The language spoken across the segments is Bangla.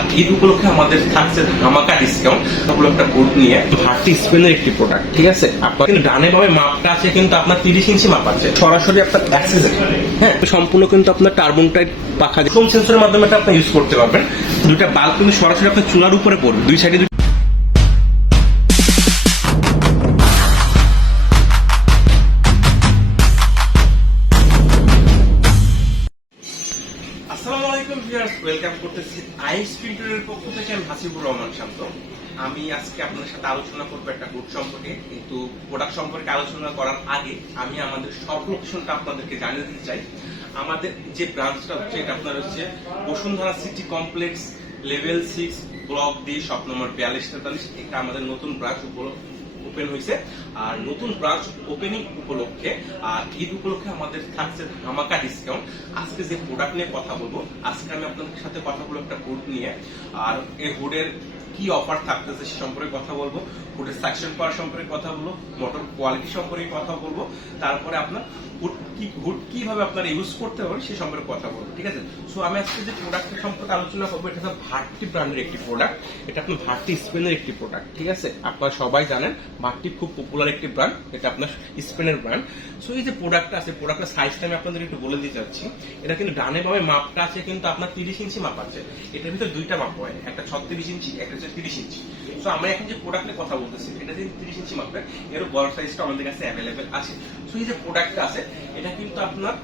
আর ঈদ উপলক্ষে আমাদের থাকছে ধামাকা ডিসকাউন্ট। সবগুলো একটা বোর্ড নিয়ে ভার্টি স্পেনের একটি প্রোডাক্ট, ঠিক আছে। আপনার কিন্তু ডানে বামে মাপটা আছে, কিন্তু আপনার 30 ইঞ্চি মাপ আছে, সরাসরি আপনার অ্যাক্সেস, হ্যাঁ, সম্পূর্ণ কিন্তু আপনার টার্বন টাইপ পাখা হোম সেন্সরের মাধ্যমে এটা আপনি ইউজ করতে পারবেন। দুইটা বাল্ব কিন্তু সরাসরি আপনার চুলার উপরে পড়বে, দুই সাইডে। আসসালামু আলাইকুম ভিউয়ার্স, ওয়েলকাম করতেছি আইস প্রিন্টারের পক্ষ থেকে। আমি হাসিবুর রহমান শান্ত। আমি আজকে আপনাদের সাথে আলোচনা করবো একটা গুড সম্পর্কে, কিন্তু প্রোডাক্ট সম্পর্কে আলোচনা করার আগে আমি আমাদের সব লোকেশনটা আপনাদেরকে জানিয়ে দিতে চাই। আমাদের যে ব্রাঞ্চটা হচ্ছে এটা আপনার হচ্ছে Bashundhara city complex level 6 block D shop number 4243। এটা আমাদের নতুন ব্রাঞ্চ ওপেন হয়েছে। আর নতুন ব্রাঞ্চ ওপেনিং উপলক্ষে আর ঈদ উপলক্ষে আমাদের থাকছে ধামাকা ডিসকাউন্ট। আজকে যে প্রোডাক্ট নিয়ে কথা বলবো, আজকে আমি আপনাদের সাথে কথা বলবো একটা হুড নিয়ে। আর এই হুডের কি অফার থাকতেছে সে সম্পর্কে কথা বলবো, হুডের সাকশন পাওয়ার সম্পর্কে কথা বলবো, মোটর কোয়ালিটি সম্পর্কে কথা বলবো, তারপরে আপনার হুড কিভাবে আপনারা ইউজ করতে পারবেন সে সম্পর্কে কথা বলবো, ঠিক আছে। সো আমি আজকে যে প্রোডাক্টের সম্পর্কে আলোচনা করবো, এটা ভার্টি ব্র্যান্ডের একটি প্রোডাক্ট। এটা আপনার ভার্টি স্পেনের একটি প্রোডাক্ট, ঠিক আছে। আপনারা সবাই জানেন ভার্টি খুব পপুলার একটি ব্র্যান্ড, এটা আপনার স্পেনের ব্র্যান্ড। সো এই যে প্রোডাক্টটা আছে, প্রোডাক্টের সাইজটা আমি আপনাদের একটু বলে দিতে চাচ্ছি। এটা কিন্তু ডানে বামে মাপটা আছে, কিন্তু আপনার 30 ইঞ্চি মাপ আছে। এটার ভিতরে দুইটা মাপ হয়, একটা 36 ইঞ্চি, একটা হচ্ছে 30 ইঞ্চি। সো আমরা এখন যে প্রোডাক্ট নিয়ে কথা বলতেছি, এটা যে 30 ইঞ্চি মাপের, এর বড় সাইজটা আমাদের কাছে অ্যাভেলেবেল আছে। সো এই যে প্রোডাক্টটা আছে, এটা কিন্তু আপনার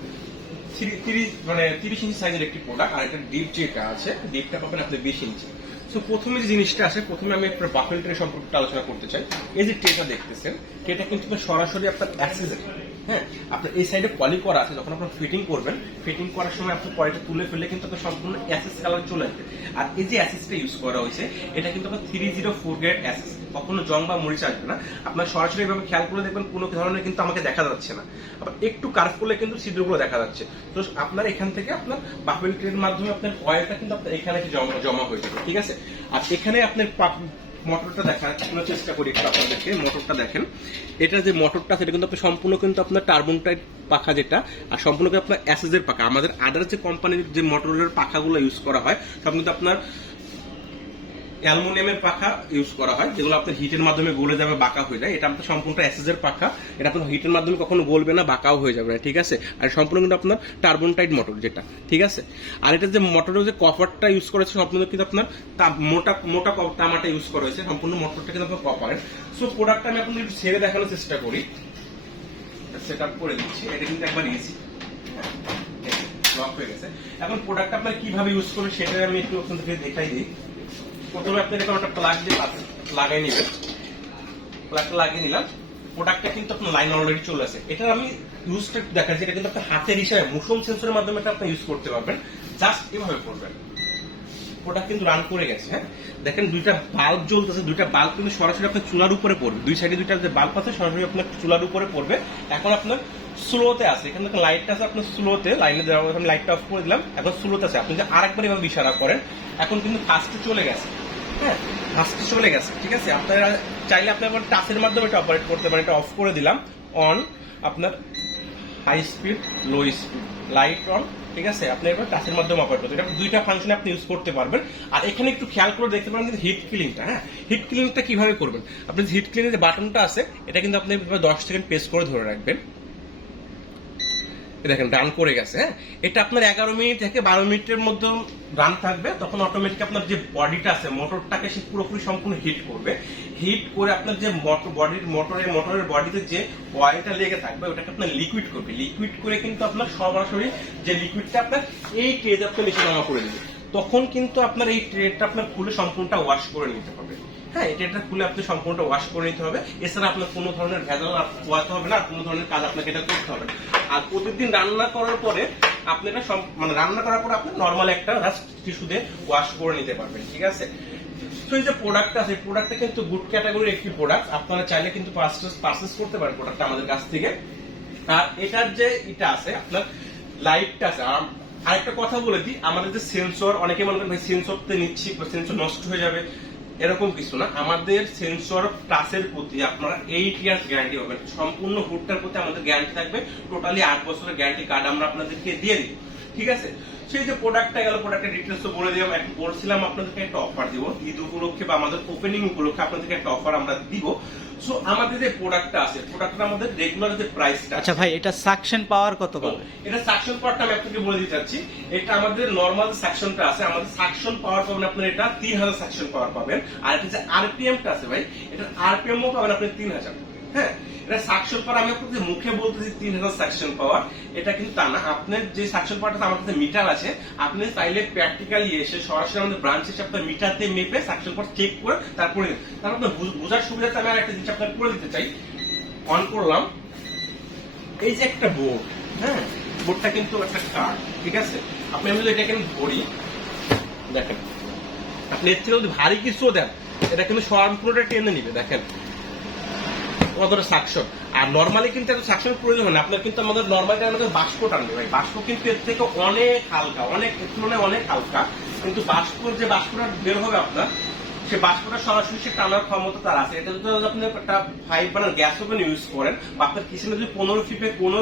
30 ইঞ্চি সাইজের একটি প্রোডাক্ট। আর এটা ডিপ যেটা আছে, ডিপটা পাবেন আপনি 20 ইঞ্চি। সো প্রথমে যে জিনিসটা আছে, প্রথমে আমি আপনার বাফেল ট্রে সম্পর্কে আলোচনা করতে চাই। এই যে ট্রেটা দেখতেছেন, ট্রেটা কিন্তু সরাসরি আপনার অ্যাক্সেসের, হ্যাঁ, আপনার এই সাইডে পলি করা আছে। যখন আপনার ফিটিং করবেন, ফিটিং করার সময় আপনি পলিটা তুলে ফেললে কিন্তু আপনার সম্পূর্ণ অ্যাসেস কালার চলে আসবে। আর এই যে অ্যাসেসটা ইউজ করা হয়েছে, এটা কিন্তু আপনার 304 গ্রেড অ্যাসেস, কখনো জং বা মরিচ আসবে না। আপনার সরাসরি এভাবে খেয়াল করে দেখবেন কোনো ধরনের কিন্তু আমাকে দেখা যাচ্ছে না। আবার একটু কার্ভ করলে কিন্তু ছিদ্রগুলো দেখা যাচ্ছে। তো আপনার এখান থেকে আপনার বাফেল ট্রের মাধ্যমে আপনার অয়েলটা কিন্তু আপনার এখানে জমা হয়ে যাবে, ঠিক আছে। আর এখানে আপনার মোটরটা দেখানোর চেষ্টা করি একটু আপনাদেরকে। মোটরটা দেখেন, এটা যে মোটরটা সেটা কিন্তু আপনার সম্পূর্ণ কিন্তু আপনার টার্বন টাইপ পাখা যেটা, আর সম্পূর্ণ আপনার অ্যাসেসের পাখা। আমাদের আদার যে কোম্পানির যে মোটরের পাখাগুলো ইউজ করা হয়, সব কিন্তু আপনার অ্যালুমিনিয়ামের পাখা ইউজ করা হয়, যেগুলো আপনার হিটের মাধ্যমে গলে যাবে, বাঁকা হয়ে যায়। এটা আপনার সম্পূর্ণ অ্যাসেসের পাখা, এটা আপনার হিটের মাধ্যমে কখনো গলবে না, বাঁকাও হয়ে যাবে না, ঠিক আছে। আর সম্পূর্ণ কিন্তু আপনার টার্বন টাইট মোটর যেটা, ঠিক আছে। আর এটা যে মোটরের যে কপারটা ইউজ করা হয়েছে, সম্পূর্ণ কিন্তু আপনার মোটা তামাটা ইউজ করা হয়েছে, সম্পূর্ণ মোটরটা কিন্তু আপনার কপারের। সো প্রোডাক্টটা আমি আপনাদের একটু ছেড়ে দেখানোর চেষ্টা করি, সেট আপ করে দিচ্ছি। এটা কিন্তু একবার ইজি লক হয়ে গেছে। এখন প্রোডাক্ট আপনার কিভাবে ইউজ করবেন সেটা আমি একটু আপনাদেরকে দেখাই দিই। প্রথমে আপনি এরকম একটা প্লাগ দিয়ে লাগাই নেবেন, প্লাগটা লাগিয়ে নিলাম। প্রোডাক্টটা কিন্তু আপনার লাইন অলরেডি চলে আসে। এটা আমি ইউজটা দেখাচ্ছি, এটা কিন্তু আপনার হাতের হিসাবে মোশন সেন্সরের মাধ্যমে এটা আপনি ইউজ করতে পারবেন। জাস্ট এভাবে করবেন, প্রোডাক্ট কিন্তু রান করে গেছে। হ্যাঁ, দেখেন দুইটা বাল্ব জ্বলতেছে, দুইটা বাল্ব কিন্তু সরাসরি আপনার চুলার উপরে পড়বে, দুই সাইডে দুইটা যে বাল্ব আছে সরাসরি আপনার চুলার উপরে পড়বে। এখন আপনার স্লোতে আছে, এখানে দেখেন লাইটটা আছে আপনার স্লোতে, লাইনে দেওয়া, আমি লাইটটা অফ করে দিলাম, এখন স্লোতে আছে। আপনি যদি আরেকবার এভাবে ইশারা করেন, এখন কিন্তু ফার্স্টে চলে গেছে, হ্যাঁ, ফার্স্টে চলে গেছে, ঠিক আছে। আপনারা চাইলে আপনি আবার টাচের মাধ্যমে এটা অপারেট করতে পারেন। এটা অফ করে দিলাম, অন, আপনার high speed, low speed, light on, ঠিক আছে। আপনি এবার টাচের মাধ্যমে অপারেট করতে, এটা দুইটা ফাংশনে আপনি ইউজ করতে পারবেন। আর এখানে একটু খেয়াল করে দেখতে পারেন যে হিট ক্লিনটা, হ্যাঁ, হিট ক্লিনটা কিভাবে করবেন। আপনি হিট ক্লিনের যে বাটনটা আছে, এটা কিন্তু আপনি 10 সেকেন্ড প্রেস করে ধরে রাখবেন। দেখেন রান করে গেছে। হ্যাঁ, এটা আপনার 11 মিনিট থেকে 12 মিনিটের মধ্যে রান থাকবে। তখন অটোমেটিক আপনার যে বডিটা আছে, মোটরটাকে সে পুরোপুরি সম্পূর্ণ হিট করবে। হিট করে আপনার যে মোটরের বডিতে যে অয়েলটা লেগে থাকবে, ওটাকে আপনার লিকুইড করবে। লিকুইড করে কিন্তু আপনার সরাসরি যে লিকুইডটা আপনার এই ট্রেতে আপনার মেশিন জমা করে দেবে। তখন কিন্তু আপনার এই ট্রেটা আপনার খুলে সম্পূর্ণটা ওয়াশ করে নিতে হবে। হ্যাঁ, এটা খুলে আপনি সম্পূর্ণটা ওয়াশ করে নিতে হবে। এছাড়া আপনার কোনো ধরনের ভেজাল পোয়াতে হবে না, কোনো ধরনের কাজ আপনাকে এটা করতে হবে। আর প্রতিদিন রান্না করার পরে আপনি এটা রান্না করার পরে আপনি নর্মাল একটা জাস্ট টিস্যু দিয়ে ওয়াশ করে নিতে পারবেন, ঠিক আছে। তো এই যে প্রোডাক্টটা আছে, প্রোডাক্টটা কিন্তু গুড ক্যাটাগরির একটি প্রোডাক্ট। আপনারা চাইলে কিন্তু পারচেজ করতে পারেন প্রোডাক্টটা আমাদের কাছ থেকে। আর এটার যে এটা আছে আপনার লাইটটা আছে। আরেকটা কথা বলে দিই, আমাদের যে সেন্সর, অনেকে মনে করেন ভাই সেন্সরতে নিচ্ছি, সেন্সর নষ্ট হয়ে যাবে, এরকম কিছু না। আমাদের সেন্সর টাচের প্রতি আপনারা 8 ইয়ার্স গ্যারান্টি পাবেন। সম্পূর্ণ হুডটার প্রতি আমাদের গ্যারান্টি থাকবে। টোটালি 8 বছরের গ্যারান্টি কার্ড আমরা আপনাদেরকে দিয়ে দিই, ঠিক আছে। সেই যে প্রোডাক্টটা গেল, প্রোডাক্টের ডিটেলস তো বলে দিলাম। এখন বলছিলাম আপনাদেরকে একটা অফার দিব ঈদ উপলক্ষে বা আমাদের ওপেনিং উপলক্ষে আপনাদেরকে একটা অফার আমরা দিব। সো আমাদের যে প্রোডাক্টটা আছে, প্রোডাক্টটা আমাদের রেগুলার যে প্রাইসটা। আচ্ছা ভাই, এটা সাকশন পাওয়ার কত পাবে? এটা সাকশন পাওয়ারটা আমি আপনাকে বলে দিতে চাচ্ছি। এটা আমাদের নরমাল সাকশনটা আছে, আমাদের সাকশন পাওয়ার পাবেন আপনার এটা 3000 সাকশন পাওয়ার পাবেন। আর এটা যে আরপিএমটা আছে ভাই, এটা আরপিএমও পাবেন আপনি 3000। হ্যাঁ, এটা সাকশন পাওয়ার আমি আপনাদের মুখে বলতেছি 3000 সাকশন পাওয়ার, এটা কিন্তু তা না। আপনার যে সাকশন পাওয়ারটা আমার কাছে মিটার আছে, আপনি চাইলে প্র্যাকটিক্যালি এসে সরাসরি আমাদের ব্রাঞ্চে এসে আপনার মিটারতে মেপে সাকশন পাওয়ার চেক করে তারপরে আপনার বোঝার সুবিধাতে আমি আর একটা জিনিস আপনাকে করে দিতে চাই। অন করলাম, এই যে একটা বোর্ড, হ্যাঁ, বোর্ডটা কিন্তু একটা কার্ড, ঠিক আছে। আপনি আমি যদি এটাকে ধরি, দেখেন আপনি এর থেকে যদি ভারী কিছু দেন, এটা কিন্তু সম্পূর্ণটা টেনে নিবে। দেখেন কতটা সাকশন। আর নর্মালি কিন্তু এত সাকশনের প্রয়োজন হয় না আপনার, কিন্তু আমাদের নর্মালি আমাদের বাষ্প টানবে ভাই। বাষ্প কিন্তু এর থেকে অনেক হালকা, অনেক তুলনায় অনেক হালকা, কিন্তু বাষ্পর যে বাষ্পটা বের হবে আপনার, সে বাষ্পটা সরাসরি সে টানার ক্ষমতা তার আছে। এটা যদি আপনি একটা 5 বার্নার গ্যাস ওভেন ইউজ করেন বা আপনার কিচেনে যদি 15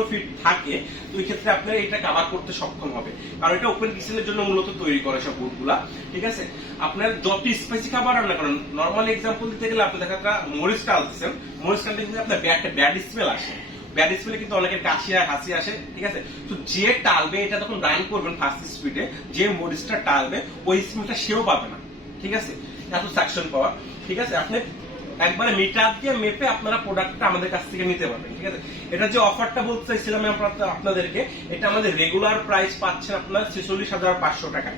ফিট থাকে, তো এই ক্ষেত্রে আপনার এটা কাভার করতে সক্ষম হবে, কারণ এটা ওপেন কিচেনের জন্য মূলত তৈরি করে সব বোর্ডগুলা, ঠিক আছে। আপনার যত স্পাইসি খাবার রান্না করেন, নর্মাল এক্সাম্পল দিতে গেলে আপনি দেখা মরিচ ডাল দিচ্ছেন, মরিচ ডাল দিতে আপনার ব্যাড স্মেল আসে, ব্যাড স্মেলে কিন্তু অনেকের কাশি আর হাসি আসে, ঠিক আছে। তো যে টালবে এটা যখন রান করবেন ফার্স্ট স্পিডে, যে মরিচটা টালবে ওই স্মেলটা সেও পাবে না, ঠিক আছে। এত সাকশন পাওয়া, ঠিক আছে। আপনি একবারে মিটার দিয়ে মেপে আপনারা প্রোডাক্টটা আমাদের কাছ থেকে নিতে পারবেন, ঠিক আছে। এটা যে অফারটা বলতে চাইছিলাম আপনাদেরকে, এটা আমাদের রেগুলার প্রাইস পাচ্ছেন আপনার 46,500 টাকা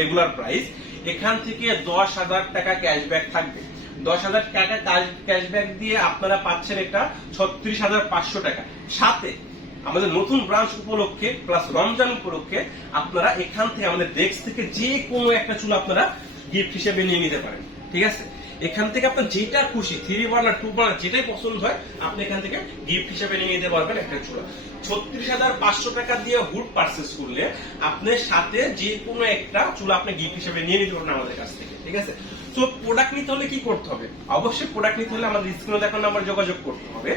রেগুলার প্রাইস। এখান থেকে 10,000 টাকা ক্যাশব্যাক থাকবে। 10,000 টাকা ক্যাশব্যাক দিয়ে আপনারা পাচ্ছেন এটা 36,500 টাকা। সাথে আমাদের নতুন ব্রাঞ্চ উপলক্ষে প্লাস রমজান উপলক্ষে আপনারা এখান থেকে আমাদের ডেস্ক থেকে যে কোনো একটা চুলা আপনারা গিফট হিসেবে নিয়ে নিতে পারেন, ঠিক আছে। এখান থেকে আপনার যেটা খুশি 3 বার্নার 2 বার্নার যেটাই পছন্দ হয় আপনি এখান থেকে গিফট হিসেবে নিয়ে নিতে পারবেন একটা চুলা। 36,500 টাকা দিয়ে হুড পারচেস করলে আপনার সাথে যে কোনো একটা চুলা আপনি গিফট হিসেবে নিয়ে নিতে পারবেন আমাদের কাছ থেকে, ঠিক আছে। তো প্রোডাক্ট নিতে হলে কি করতে হবে? অবশ্যই প্রোডাক্ট নিতে হলে আমাদের স্ক্রিনে দেখানো নাম্বার যোগাযোগ করতে হবে।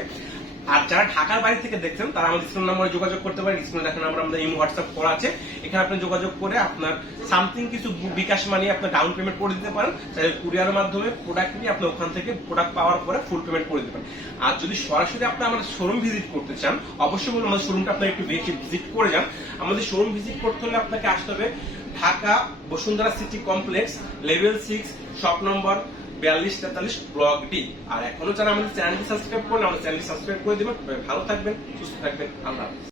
আর যারা ঢাকার বাইরে থেকে দেখছেন তারা আমাদের স্ক্রিন নাম্বারে যোগাযোগ করতে পারেন। স্ক্রিনে দেখানো নাম্বার আমাদের ইমো হোয়াটসঅ্যাপ করা আছে, এখানে আপনি যোগাযোগ করে আপনার সামথিং কিছু বিকাশ মানিয়ে আপনার ডাউন পেমেন্ট করে দিতে পারেন। তাহলে কুরিয়ারের মাধ্যমে প্রোডাক্ট নিয়ে আপনি ওখান থেকে প্রোডাক্ট পাওয়ার পরে ফুল পেমেন্ট করে দিতে পারেন। আর যদি সরাসরি আপনি আমাদের শোরুম ভিজিট করতে চান, অবশ্যই বলুন আমাদের শোরুমটা আপনি একটু ভিজিট করে যান। আমাদের শোরুম ভিজিট করতে হলে আপনাকে আসতে হবে Dhaka Bashundhara city complex level 6 shop number 4243 block D. আর এখনো যারা আমাদের চ্যানেলটি সাবস্ক্রাইব করেন, আমাদের চ্যানেলটি সাবস্ক্রাইব করে দিবেন। ভালো থাকবেন, সুস্থ থাকবেন, আল্লাহ হাফেজ।